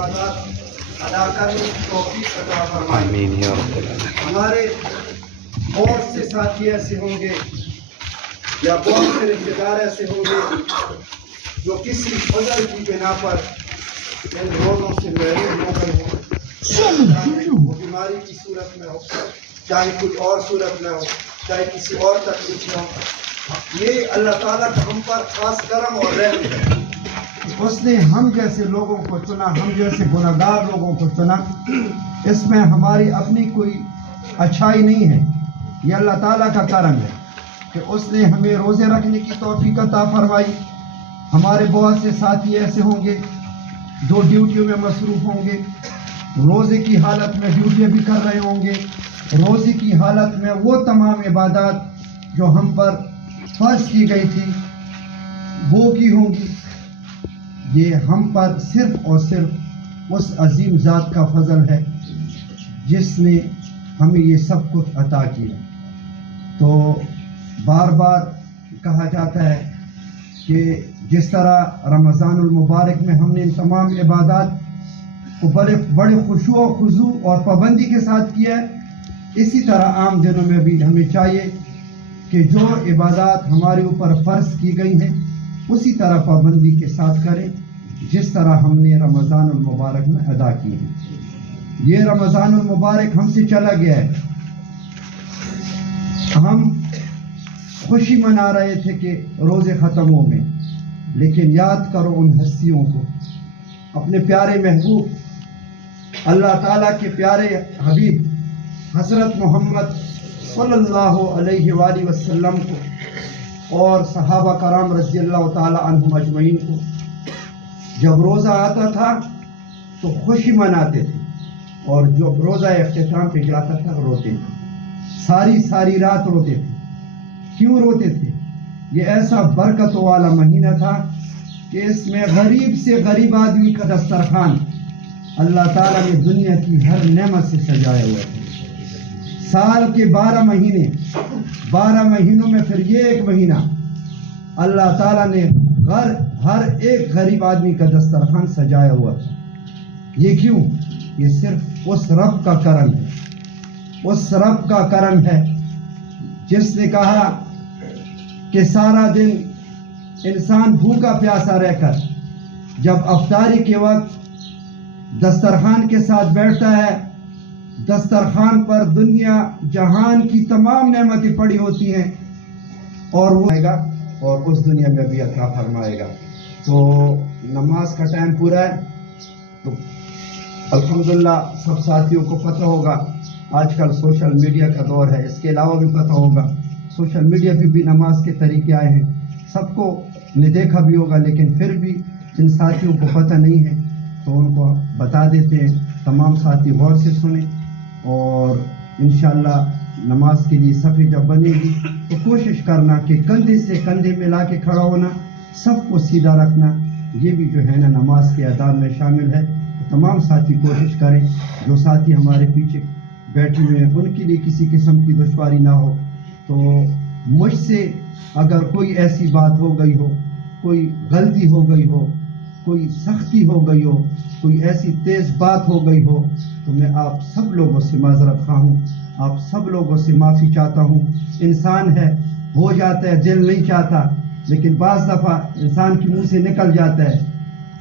عبادات ادا کرنے کی توفیق عطا فرمائے۔ آمین یا رب العالمین۔ ہمارے بہت سے ساتھی ایسے ہوں گے یا بہت سے رشتے دار ایسے ہوں گے جو کسی عذر کی بنا پر ان روزوں سے محروم ہو گئے ہوں، وہ بیماری کی صورت میں ہو، چاہے کوئی اور صورت میں ہو، چاہے کسی اور تکلیف میں ہو۔ یہ اللہ تعالیٰ کا ہم پر خاص کرم اور رحم ہے۔ اس نے ہم جیسے لوگوں کو چنا، ہم جیسے گناہگار لوگوں کو چنا۔ اس میں ہماری اپنی کوئی اچھائی نہیں ہے، یہ اللہ تعالیٰ کا کرم ہے کہ اس نے ہمیں روزے رکھنے کی توفیق عطا فرمائی۔ ہمارے بہت سے ساتھی ایسے ہوں گے جو ڈیوٹیوں میں مصروف ہوں گے، روزے کی حالت میں ڈیوٹیاں بھی کر رہے ہوں گے، روزے کی حالت میں وہ تمام عبادات جو ہم پر فرض کی گئی تھی وہ کی ہوں گی۔ یہ ہم پر صرف اور صرف اس عظیم ذات کا فضل ہے جس نے ہمیں یہ سب کچھ عطا کیا۔ تو بار بار کہا جاتا ہے کہ جس طرح رمضان المبارک میں ہم نے ان تمام عبادات کو بڑے خشوع و خضوع اور پابندی کے ساتھ کیا ہے، اسی طرح عام دنوں میں بھی ہمیں چاہیے کہ جو عبادات ہمارے اوپر فرض کی گئی ہیں اسی طرح پابندی کے ساتھ کریں جس طرح ہم نے رمضان المبارک میں ادا کی ہیں۔ یہ رمضان المبارک ہم سے چلا گیا ہے، ہم خوشی منا رہے تھے کہ روزے ختم ہو گئے، لیکن یاد کرو ان ہستیوں کو، اپنے پیارے محبوب اللہ تعالیٰ کے پیارے حبیب حضرت محمد صلی اللہ علیہ وآلہ وسلم کو اور صحابہ کرام رضی اللہ تعالیٰ عنہم اجمعین کو جب روزہ آتا تھا تو خوشی مناتے تھے، اور جب روزہ اختتام پہ جاتا تھا روتے تھے، ساری رات روتے تھے۔ کیوں روتے تھے؟ یہ ایسا برکت والا مہینہ تھا کہ اس میں غریب سے غریب آدمی کا دسترخوان اللہ تعالیٰ نے دنیا کی ہر نعمت سے سجایا ہوا تھا۔ سال کے 12 مہینے، 12 مہینوں میں پھر یہ ایک مہینہ اللہ تعالیٰ نے ہر ایک غریب آدمی کا دسترخوان سجایا ہوا تھا۔ یہ کیوں؟ یہ صرف اس رب کا کرم ہے، اس رب کا کرم ہے جس نے کہا کہ سارا دن انسان بھوکا پیاسا رہ کر جب افطاری کے وقت دسترخوان کے ساتھ بیٹھتا ہے، دسترخوان پر دنیا جہان کی تمام نعمتیں پڑی ہوتی ہیں، اور وہ آئے گا اور اس دنیا میں بھی عطا فرمائے گا۔ تو نماز کا ٹائم پورا ہے، تو الحمدللہ سب ساتھیوں کو پتہ ہوگا آج کل سوشل میڈیا کا دور ہے، اس کے علاوہ بھی پتہ ہوگا سوشل میڈیا پہ بھی نماز کے طریقے آئے ہیں، سب کو نے دیکھا بھی ہوگا، لیکن پھر بھی جن ساتھیوں کو پتہ نہیں ہے تو ان کو بتا دیتے ہیں۔ تمام ساتھی غور سے سنیں، اور انشاءاللہ نماز کے لیے صفیں جب بنے گی تو کوشش کرنا کہ کندھے سے کندھے ملا کے کھڑا ہونا، سب کو سیدھا رکھنا، یہ بھی جو ہے نا نماز کے آداب میں شامل ہے۔ تو تمام ساتھی کوشش کریں، جو ساتھی ہمارے پیچھے بیٹھے ہوئے ہیں ان کے لیے کسی قسم کی دشواری نہ ہو۔ تو مجھ سے اگر کوئی ایسی بات ہو گئی ہو، کوئی غلطی ہو گئی ہو، کوئی سختی ہو گئی ہو، کوئی ایسی تیز بات ہو گئی ہو، تو میں آپ سب لوگوں سے معذرت خواہ ہوں، آپ سب لوگوں سے معافی چاہتا ہوں۔ انسان ہے، ہو جاتا ہے، دل نہیں چاہتا، لیکن بعض دفعہ انسان کے منہ سے نکل جاتا ہے۔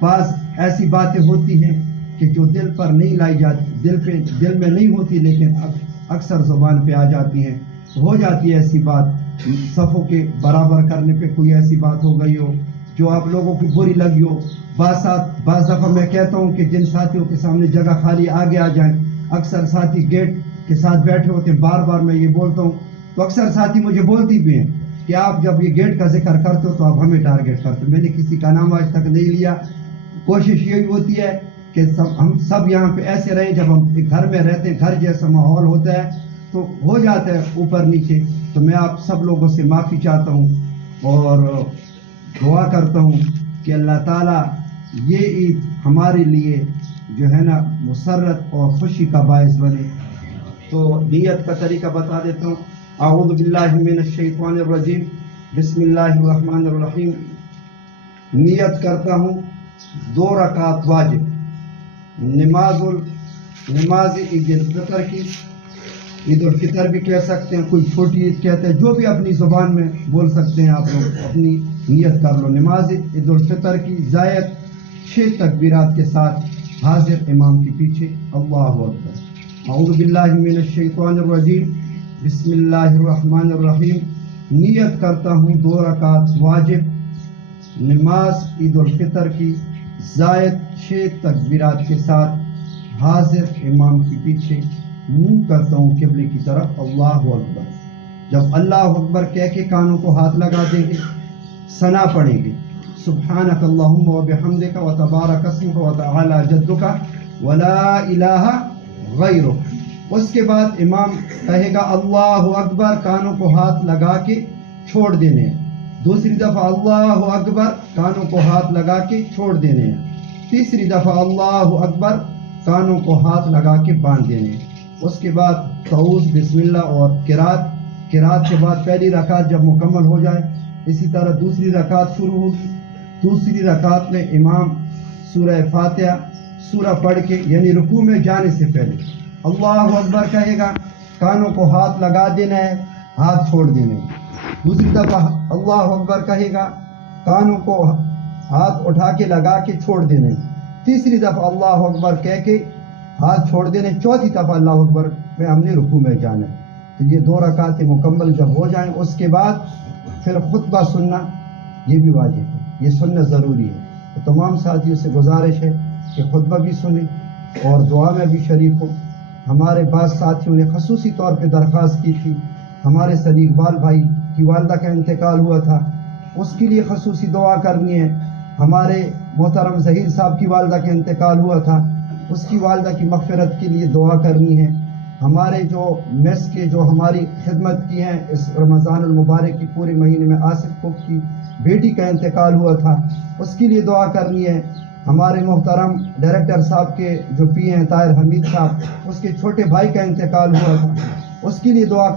بعض ایسی باتیں ہوتی ہیں کہ جو دل پر نہیں لائی جاتی، دل میں نہیں ہوتی، لیکن اکثر زبان پہ آ جاتی ہیں۔ ہو جاتی ہے ایسی بات، صفوں کے برابر کرنے پہ کوئی ایسی بات ہو گئی ہو جو آپ لوگوں کی بری لگی ہو۔ بعض دفعہ میں کہتا ہوں کہ جن ساتھیوں کے سامنے جگہ خالی آگے آ جائیں، اکثر ساتھی گیٹ کے ساتھ بیٹھے ہوتے ہیں، بار بار میں یہ بولتا ہوں تو اکثر ساتھی مجھے بولتی بھی ہیں کہ آپ جب یہ گیٹ کا ذکر کرتے ہو تو آپ ہمیں ٹارگیٹ کرتے ہو۔ میں نے کسی کا نام آج تک نہیں لیا، کوشش یہی ہوتی ہے کہ ہم سب یہاں پہ ایسے رہیں، جب ہم ایک گھر میں رہتے ہیں، گھر جیسا ماحول ہوتا ہے تو ہو جاتا ہے اوپر نیچے۔ تو میں آپ سب لوگوں سے معافی چاہتا ہوں اور دعا کرتا ہوں کہ اللہ تعالیٰ یہ عید ہمارے لیے جو ہے نا مسرت اور خوشی کا باعث بنے۔ تو نیت کا طریقہ بتا دیتا ہوں۔ اعوذ باللہ من الشیطان الرجیم، بسم اللہ الرحمن الرحیم۔ نیت کرتا ہوں 2 رکعت واجب، نماز عید الفطر کی، عید الفطر بھی کہہ سکتے ہیں، کوئی چھوٹی عید کہتے ہیں، جو بھی اپنی زبان میں بول سکتے ہیں آپ لوگ، اپنی نیت کر لو۔ نماز عید الفطر کی زائد 6 تکبیرات کے ساتھ حاضر امام کے پیچھے۔ اللہ اکبر۔ اعوذ باللہ من الشیطان الرجیم، بسم اللہ الرحمن الرحیم۔ نیت کرتا ہوں 2 رکعت واجب نماز عید الفطر کی زائد 6 تکبیرات کے ساتھ حاضر امام کے پیچھے، منہ کرتا ہوں قبلے کی طرف۔ اللہ اکبر۔ جب اللہ اکبر کہہ کے کانوں کو ہاتھ لگا دیں گے، ثنا پڑھیں گے، سبحانک اللہم و بحمدک و تبارک اسمک و تعالی جدک ولا الہ غیرک۔ اس کے بعد امام کہے گا اللہ اکبر، کانوں کو ہاتھ لگا کے چھوڑ دینے ہیں۔ دوسری دفعہ اللہ اکبر، کانوں کو ہاتھ لگا کے چھوڑ دینے ہیں۔ تیسری دفعہ اللہ اکبر، کانوں کو ہاتھ لگا کے باندھ دینے ہیں۔ اس کے بعد تعوذ، بسم اللہ اور قرات کے بعد پہلی رکعت جب مکمل ہو جائے، اسی طرح دوسری رکعت شروع ہوگی۔ دوسری رکعت میں امام سورہ فاتحہ سورہ پڑھ کے، یعنی رکوع میں جانے سے پہلے اللہ اکبر کہے گا، کانوں کو ہاتھ لگا دینا ہے، ہاتھ چھوڑ دینے ہیں۔ دوسری دفعہ اللہ اکبر کہے گا، کانوں کو ہاتھ اٹھا کے لگا کے چھوڑ دینے ہیں۔ تیسری دفعہ اللہ اکبر کہہ کے ہاتھ چھوڑ دینے۔ چوتھی دفعہ اللہ اکبر میں ہم نے رکوع میں جانا ہے۔ تو یہ 2 رکعتیں مکمل جب ہو جائیں، اس کے بعد پھر خطبہ سننا یہ بھی واجب ہے، یہ سننا ضروری ہے۔ تو تمام ساتھیوں سے گزارش ہے کہ خطبہ بھی سنیں اور دعا میں بھی شریک ہو۔ ہمارے بعض ساتھیوں نے خصوصی طور پہ درخواست کی تھی، ہمارے سنی اقبال بھائی کی والدہ کا انتقال ہوا تھا، اس کے لیے خصوصی دعا کرنی ہے۔ ہمارے محترم ظہیر صاحب کی والدہ کا انتقال ہوا تھا، اس کی والدہ کی مغفرت کے لیے دعا کرنی ہے۔ ہمارے جو میس کے جو ہماری خدمت کی ہیں اس رمضان المبارک کی پورے مہینے میں، آصف کوک کی بیٹی کا انتقال ہوا تھا، اس کے لیے دعا کرنی ہے۔ ہمارے محترم ڈائریکٹر صاحب کے جو پی ہیں طاہر حمید صاحب، اس کے چھوٹے بھائی کا انتقال ہوا تھا، اس کے لیے دعا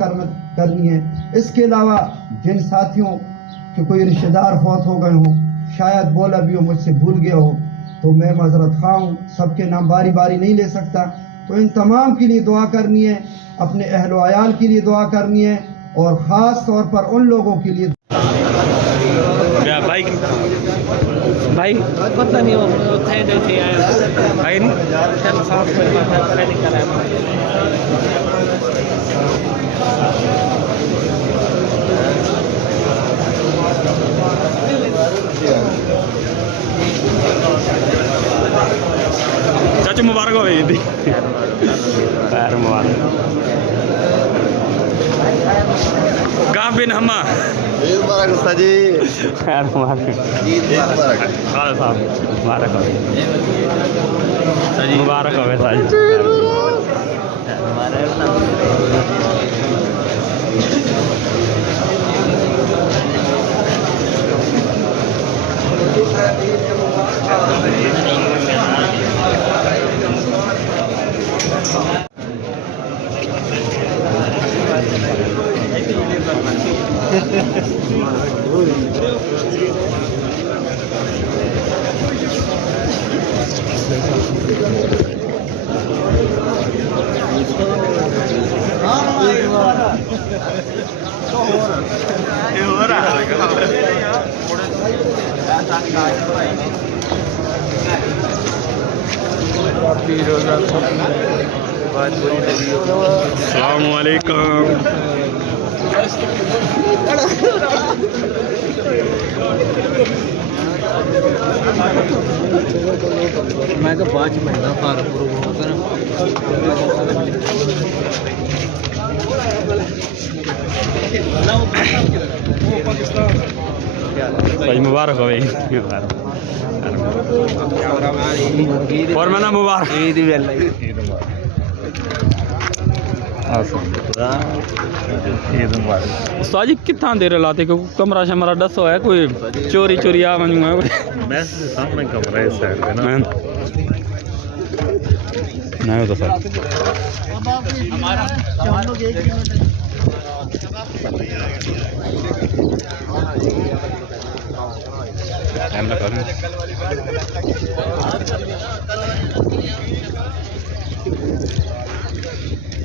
کرنی ہے۔ اس کے علاوہ جن ساتھیوں کے کوئی رشتہ دار فوت ہو گئے ہوں، شاید بولا بھی ہو، مجھ سے بھول گیا ہو، تو میں معذرت خواہ ہوں، سب کے نام باری باری نہیں لے سکتا، تو ان تمام کے لیے دعا کرنی ہے، اپنے اہل و عیال کے لیے دعا کرنی ہے، اور خاص طور پر ان لوگوں کے لیے بھائی پتہ نہیں وہ تھے جیسے آئے بھائی نہیں صاف نہیں کر رہا چاچو مبارک ہو گئی خیر مبارک گاہ بن ہما عید مبارک استاد جی، خیر مبارک عید مبارک۔ خالد صاحب مبارک ہو مبارک ہو ساجد السلام علیکم میں تو 5 مہینہ فارغ ہو کر مبارک ہو گئی اور میں نا مبارک عید استاد جی کتنا دیر لاتے کہ کمرہ شمرہ ڈسو ہے کوئی چوری چوری آ ونجوں ہے میں سامنے کمرہ ہے سائڈ پہ نا، نہیں ہوتا سر کیمرہ